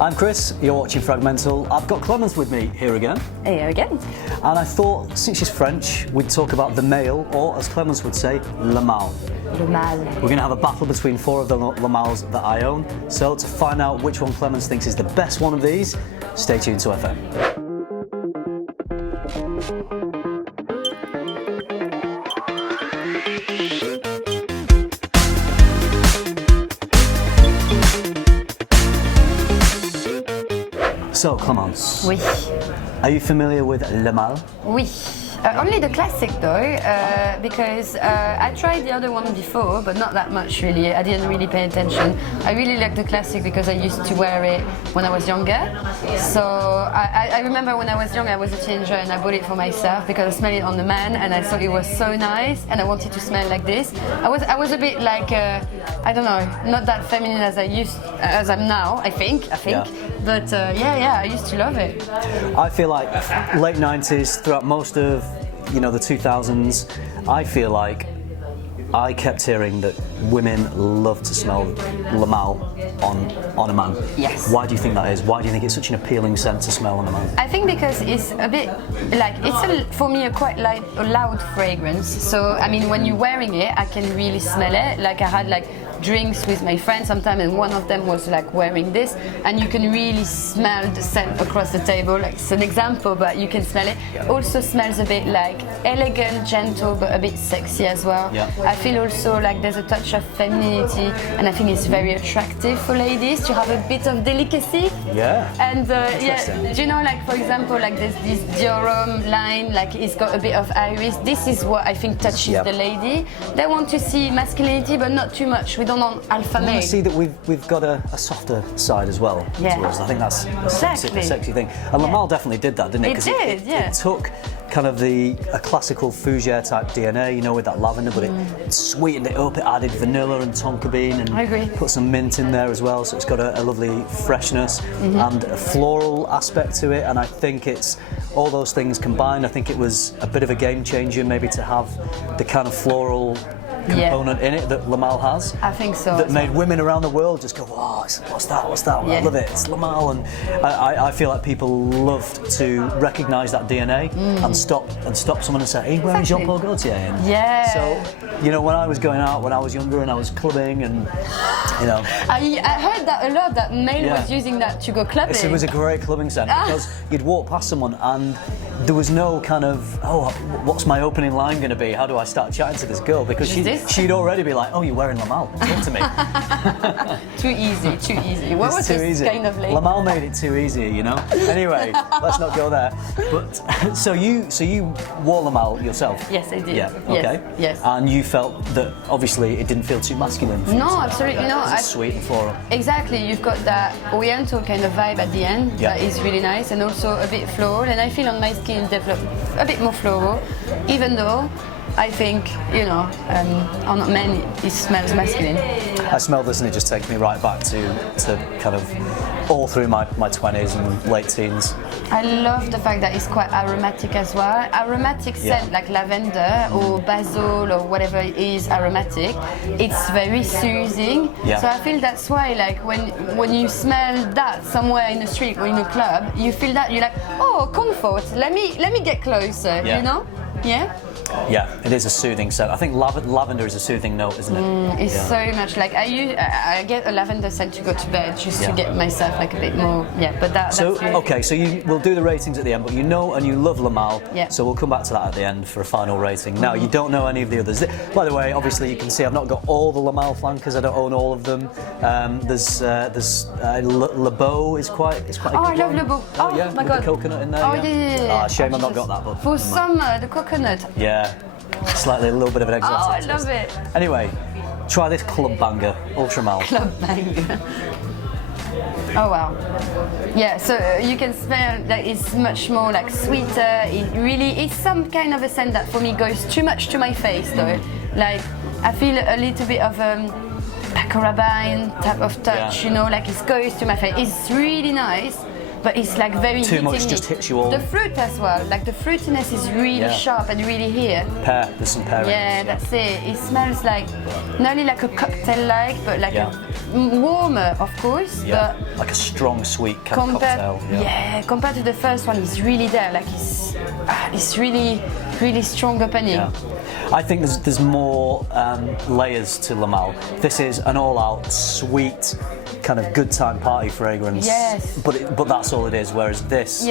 I'm Chris, you're watching FRAG-MENTAL. I've got Clémence with me here again. Here again. And I thought, since she's French, we'd talk about the male, or as Clémence would say, le male. Le male. We're going to have a battle between 4 of the le males that I own. So to find out which one Clémence thinks is the best one of these, stay tuned to FM. So, Clémence. Oui. Are you familiar with le male? Oui. Only the classic though, because I tried the other one before, but not that much really. I didn't really pay attention. I really like the classic because I used to wear it when I was younger. So I remember when I was young, I was a teenager and I bought it for myself because I smelled it on the man and I thought it was so nice and I wanted to smell like this. I was a bit like I don't know, not that feminine as I'm now. I think. Yeah. But yeah, I used to love it. I feel like late 90s, throughout most of the 2000s, I feel like I kept hearing that women love to smell le male on a man. Yes. Why do you think that is? Why do you think it's such an appealing scent to smell on a man? I think because it's a bit like for me a quite loud fragrance. So I mean, when you're wearing it, I can really smell it. Like I had drinks with my friends sometime and one of them was wearing this and you can really smell the scent across the table. It's an example, but you can smell it. It also smells a bit elegant, gentle, but a bit sexy as well. Yeah. I feel also there's a touch of femininity and I think it's very attractive for ladies to have a bit of delicacy. Yeah. And yeah, do you know for example there's this Dior line, it's got a bit of iris. This is what I think touches the lady. They want to see masculinity but not too much. We don't want alpha male. I see that we've got a softer side as well to us. I think that's a sexy thing. And le male definitely did that, didn't it? It took kind of a classical fougere type DNA, with that lavender, but it sweetened it up. It added vanilla and tonka bean and put some mint in there as well. So it's got a lovely freshness and a floral aspect to it. And I think it's all those things combined. I think it was a bit of a game changer, maybe to have the kind of floral component in it that le male has. I think so. That made women around the world just go, "Wow, what's that? Yeah. I love it. It's le male." And I feel like people loved to recognise that DNA and stop someone and say, "Hey, where is Jean Paul Gaultier?" And so, when I was going out when I was younger and I was clubbing and I heard that a lot. That Male was using that to go clubbing. It was a great clubbing scent because you'd walk past someone and there was no kind of, what's my opening line going to be? How do I start chatting to this girl? Because she'd already be like, "Oh, you're wearing le male. Talk to me." Too easy. What was this kind of lady? Le male made it too easy, Anyway, let's not go there. But so you wore le male yourself? Yes, I did. Yeah. Okay. Yes. And you felt that obviously it didn't feel too masculine. No, absolutely not. It's sweet and floral. Exactly. You've got that Oriental kind of vibe at the end that is really nice, and also a bit floral. And I feel on my skin it developed a bit more floral, even though I think, on men it smells masculine. I smell this and it just takes me right back to kind of all through my 20s and late teens. I love the fact that it's quite aromatic as well. Aromatic scent like lavender or basil or whatever it is aromatic, it's very soothing. Yeah. So I feel that's why when you smell that somewhere in the street or in a club, you feel that you're like, oh, comfort, let me get closer, Yeah? Yeah, it is a soothing scent. I think lavender is a soothing note, isn't it? It's so much I get a lavender scent to go to bed just to get myself a bit more. Yeah, but that's really okay. So we'll do the ratings at the end, but you know and you love le male. Yeah. So we'll come back to that at the end for a final rating. Now you don't know any of the others. By the way, obviously you can see I've not got all the le male flankers. I don't own all of them. There's Le Beau is quite. Oh, I love Le Beau. Oh yeah, my God. The coconut in there. Oh yeah. Shame I've not got that. But for summer, the coconut. Yeah. Slightly a little bit of an exotic. Oh, I love it. Anyway, try this Club Banger Ultra Male. Club Banger. Oh wow. Yeah, so you can smell that it's much more sweeter. It's some kind of a scent that for me goes too much to my face though. I feel a little bit of carabine type of touch, it goes to my face. It's really nice. But it's very too much just hits you all. The fruit as well, the fruitiness is really sharp and really here. Pear, there's some pear in it. Yeah, that's it. It smells nearly like a cocktail-like, but like a warmer, of course. Yeah, but like a strong, sweet kind of cocktail. Yeah, compared to the first one, it's really there. Like it's really, really strong opening. Yeah. I think there's more layers to Le Male. This is an all-out sweet, kind of good time party fragrance. Yes. But that's all it is. Whereas this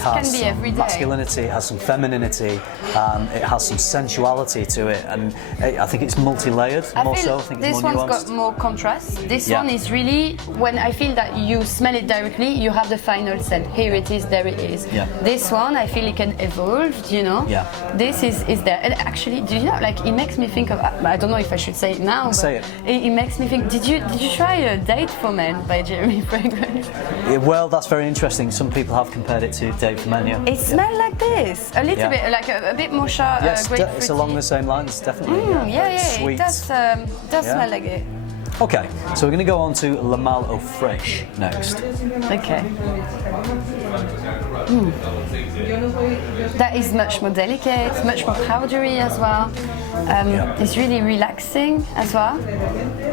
has some masculinity, it has some femininity, it has some sensuality to it, and I think it's multi-layered. I think this it's more one's nuanced. got more contrast. This one is really, when I feel that you smell it directly, you have the final scent. Here it is, there it is. Yeah. This one, I feel it can evolve, you know. Yeah. This is there. And actually, do you know, like, it makes me think of, I don't know if I should say it now, but say it. It makes me think, did you try a Date for Men by Jeremy Fragrance? Yeah, well, that's very interesting. Some people have compared it to Date for Men, yeah. It smells like this, a little bit, like a bit more sharp. Yes, it's along the same lines, definitely. Sweet. It does smell like it. Okay, so we're going to go on to Le Male Fraiche next. Okay. That is much more delicate, much more powdery as well. It's really relaxing as well.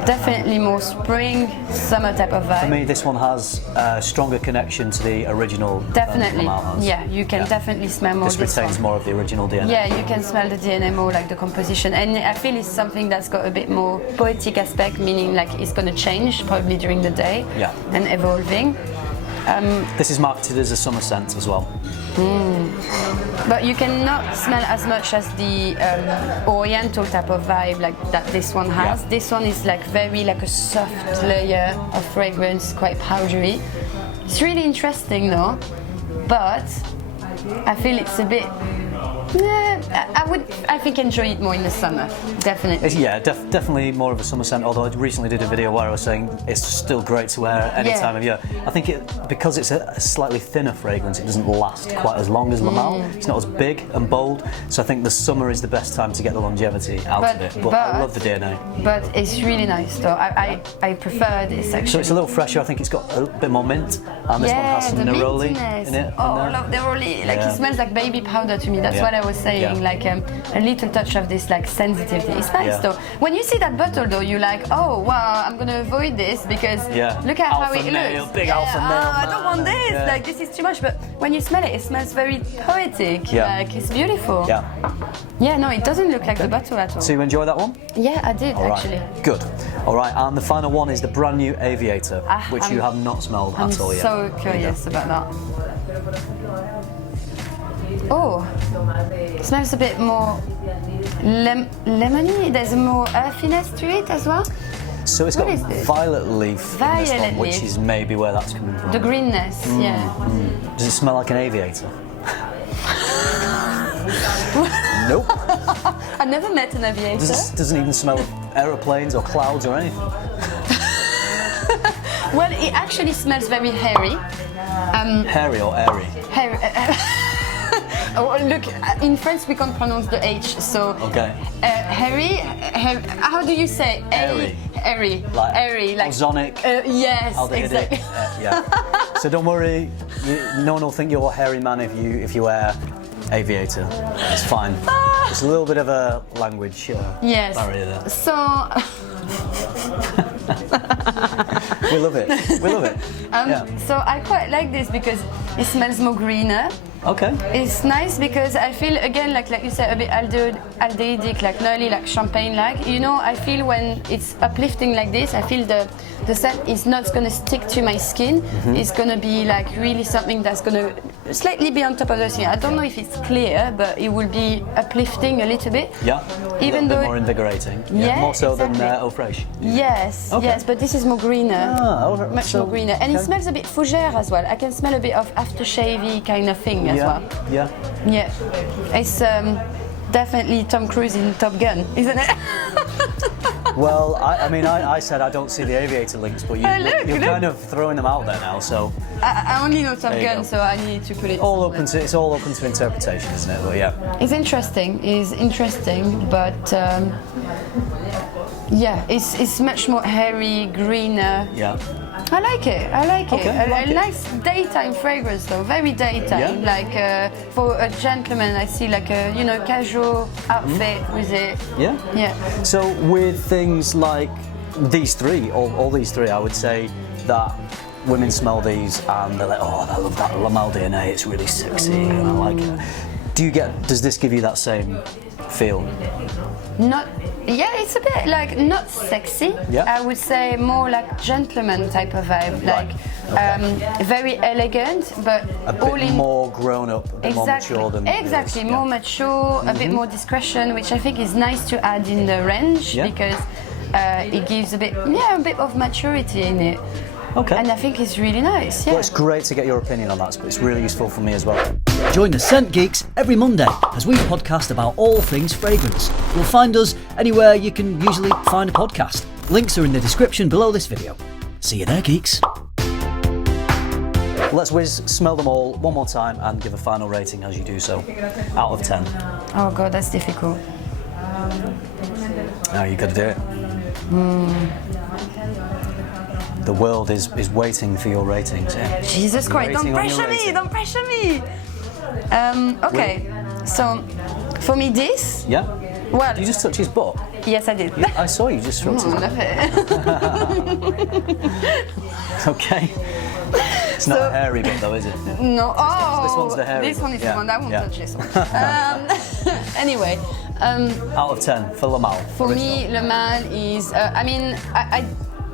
Definitely more spring, summer type of vibe. For me, this one has a stronger connection to the original. Definitely, Le Male has. yeah, you can definitely smell more. This retains more of the original DNA. Yeah, you can smell the DNA more, like the composition, and I feel it's something that's got a bit more poetic aspect, meaning like it's going to change probably during the day and evolving. This is marketed as a summer scent as well. But you cannot smell as much as the oriental type of vibe like that this one has. Yeah. This one is like very like a soft layer of fragrance, quite powdery. It's really interesting though, but I feel it's a bit. I think enjoy it more in the summer, definitely. Definitely more of a summer scent, although I recently did a video where I was saying it's still great to wear any time of year. I think because it's a slightly thinner fragrance, it doesn't last quite as long as Le Male. It's not as big and bold, so I think the summer is the best time to get the longevity out of it. But I love the DNA. But it's really nice though. I prefer this actually. So it's a little fresher, I think it's got a bit more mint, and this one has some neroli in it. Oh, I love neroli. Like it smells like baby powder to me. That's what I was saying. Like a little touch of this like sensitivity. It's nice though. When you see that bottle though, you're like, oh wow, I'm gonna avoid this because look at how it looks. Big alpha male. I don't want this. Like this is too much. But when you smell it, it smells very poetic. Like it's beautiful. Yeah, no, it doesn't look like the bottle at all. So you enjoy that one? Yeah, I did actually. Good. All right, and the final one is the brand new Aviator, which you have not smelled at all yet. I'm so curious about that. Oh, it smells a bit more lemony. There's more earthiness to it as well. So it's got violet leaf in this one, which is maybe where that's coming from. The greenness, Does it smell like an aviator? Nope. I've never met an aviator. Doesn't even smell of aeroplanes or clouds or anything. Well, it actually smells very hairy. Hairy or airy? Hairy. Oh, look, in France we can't pronounce the H, so hairy. How do you say? Airy. Airy. Like airy. Like ozonic. Yes, exactly. So don't worry, no one will think you're a hairy man if you wear Aviator. It's fine. It's a little bit of a language barrier there. So. We love it. So I quite like this because it smells more greener. Okay. It's nice because I feel again like you said a bit aldehydic, like nearly like champagne like. You know, I feel when it's uplifting like this, I feel the scent is not gonna stick to my skin. It's gonna be like really something that's gonna slightly be on top of the skin. I don't know if it's clear, but it will be uplifting a little bit. Yeah. Even though more invigorating. More so than Male Fraiche. Yes. Yes, but this is more greener. Much more greener, and it smells a bit fougère as well. I can smell a bit of aftershave kind of thing as well. Yeah. It's definitely Tom Cruise in Top Gun, isn't it? Well, I said I don't see the Aviator links, but you're kind of throwing them out there now. So I only know Top Gun, so I need to put it. It's all open to interpretation, isn't it? But it's interesting, but it's much more hairy, greener. I like it. Okay, A nice daytime fragrance though, very daytime. Yeah. Like for a gentleman, I see like a casual outfit with it. Yeah. Yeah. So with things like these three, all these three, I would say that women smell these and they're like, oh, I love that Male DNA. It's really sexy and I like it. Does this give you that same feel? It's a bit like not sexy. Yeah. I would say more like gentleman type of vibe, like very elegant, but a bit more grown up, a bit more mature than exactly more mature, a bit more discretion, which I think is nice to add in the range because it gives a bit of maturity in it. Okay. And I think it's really nice. Yeah. Well, it's great to get your opinion on that, but it's really useful for me as well. Join the Scent Geeks every Monday as we podcast about all things fragrance. You'll find us anywhere you can usually find a podcast. Links are in the description below this video. See you there, geeks. Let's smell them all one more time and give a final rating as you do so, out of 10. Oh God, that's difficult. Now you've got to do it. The world is waiting for your ratings. Yeah. Jesus Christ, don't pressure me! Okay, so for me this... Yeah? Well... Did you just touch his butt? Yes, I did. Yeah, I saw you just stroked his butt. Okay. It's not a hairy bit though, is it? No, This one's the hairy This one is bit. the one, I won't touch this one. Anyway... out of 10 for Le Male. For me, Le Male is...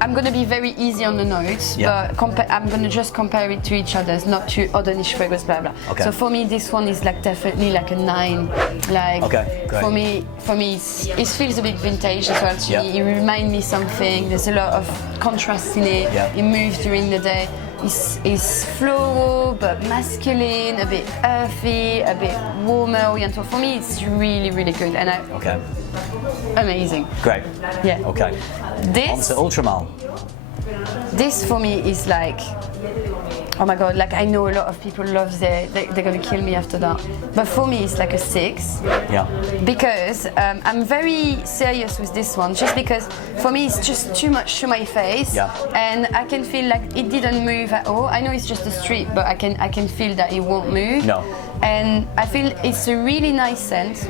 I'm going to be very easy on the notes, but I'm going to just compare it to each other, not to other niche fragrance, blah blah. Okay. So for me, this one is like definitely like a 9. Like great. for me, it feels a bit vintage as well. Actually, it reminds me something. There's a lot of contrast in it. Yeah. It moves during the day. It's floral but masculine, a bit earthy, a bit warmer, oriental. For me, it's really, really good, and amazing. Great. Yeah. Okay. On to Ultra Male. This for me is like, oh my God, like I know a lot of people love they're gonna kill me after that. But for me it's like a 6. Yeah. Because I'm very serious with this one, just because for me it's just too much to my face. Yeah. And I can feel like it didn't move at all. I know it's just a strip, but I can feel that it won't move. No. And I feel it's a really nice scent,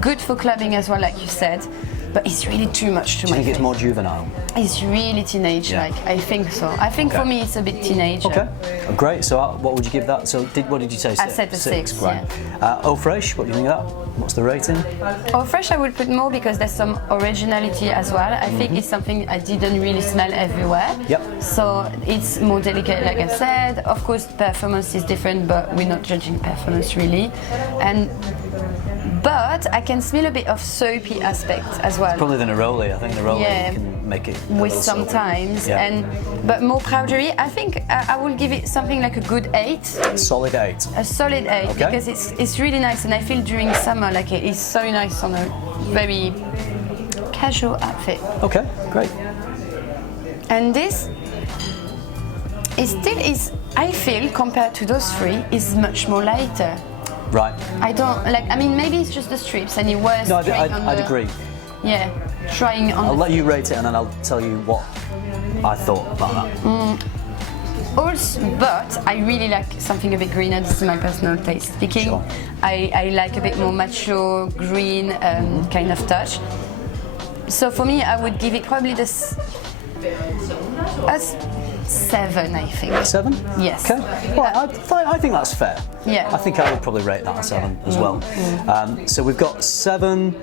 good for clubbing as well, like you said. But it's really too much to my face. Do you think it's more juvenile? It's really teenage-like, I think so. I think for me it's a bit teenage. Okay, great. So what would you give that? So what did you say? 6? I said a 6, Great. Male Fraiche, what do you think of that? What's the rating? Male Fraiche I would put more because there's some originality as well. I think it's something I didn't really smell everywhere. Yep. So it's more delicate, like I said. Of course, performance is different, but we're not judging performance really. But I can smell a bit of soapy aspect as well. Probably the neroli. I think neroli can make it with sometimes, but more powdery. I think I will give it something like a good 8. Solid 8. A solid 8 because it's really nice, and I feel during summer like it is so nice on a very casual outfit. Okay, great. And this is still I feel compared to those 3 is much more lighter. Right. I don't like. I mean, maybe it's just the strips, and it was. No, I'd agree. Yeah, trying on. I'll let you rate it, and then I'll tell you what I thought about that. Also, but I really like something a bit greener. This is my personal taste speaking. Sure. I like a bit more mature green kind of touch. So for me, I would give it probably this. 7, I think. 7? Yes. Okay. Well, I think that's fair. Yeah. I think I would probably rate that a 7 as well. So we've got 7,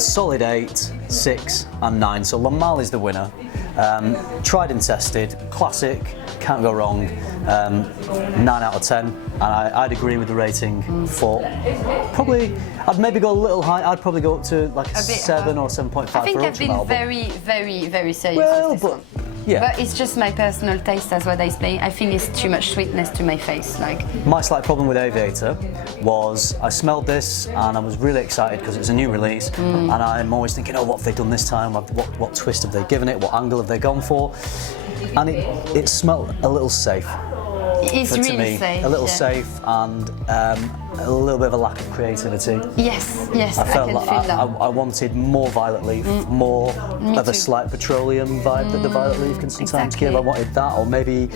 solid 8, 6, and 9. So Le Male is the winner. Tried and tested, classic, can't go wrong. 9 out of 10, and I'd agree with the rating for probably. I'd maybe go a little high. I'd probably go up to like a 7 or 7.5. I think for I've been very, very, very serious with this one. Yeah. But it's just my personal taste as what I say. I think it's too much sweetness to my face. Like my slight problem with Aviator was I smelled this and I was really excited because it was a new release, and I'm always thinking, oh, what have they done this time? What twist have they given it? What angle have they gone for? And it smelled a little safe. It's really safe. A little safe, and a little bit of a lack of creativity. Yes, yes, I felt can like feel that. I wanted more violet leaf, more of a slight petroleum vibe that the violet leaf can sometimes give. I wanted that, or maybe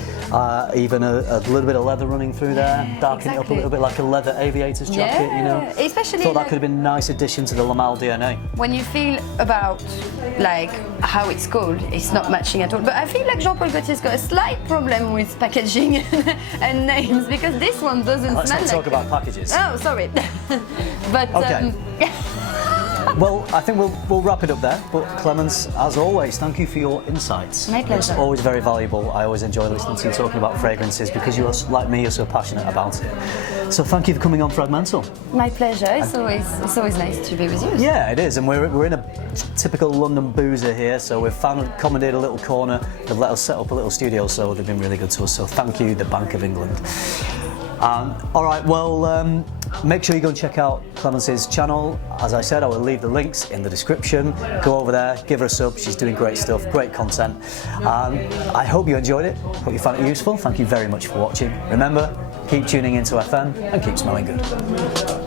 even a little bit of leather running through there, darken it up a little bit like a leather aviator's jacket, you know. Especially thought that could have been a nice addition to the Male DNA. When you feel about like how it's called, it's not matching at all. But I feel like Jean Paul Gaultier's got a slight problem with packaging and names, because this one doesn't Let's smell not like talk about packages. Oh, sorry. But okay. Well, I think we'll wrap it up there. But Clémence, as always, thank you for your insights. My pleasure. It's always very valuable. I always enjoy listening to you talking about fragrances because you are, like me, you're so passionate about it. So thank you for coming on FRAG-MENTAL. My pleasure. It's always nice to be with you. Yeah, it is, and we're in a typical London boozer here, so we've accommodated a little corner. They've let us set up a little studio, so they've been really good to us. So thank you, the Bank of England. All right, well, make sure you go and check out Clémence's channel. As I said, I will leave the links in the description. Go over there, give her a sub. She's doing great stuff, great content. I hope you enjoyed it. Hope you found it useful. Thank you very much for watching. Remember, keep tuning into FM and keep smelling good.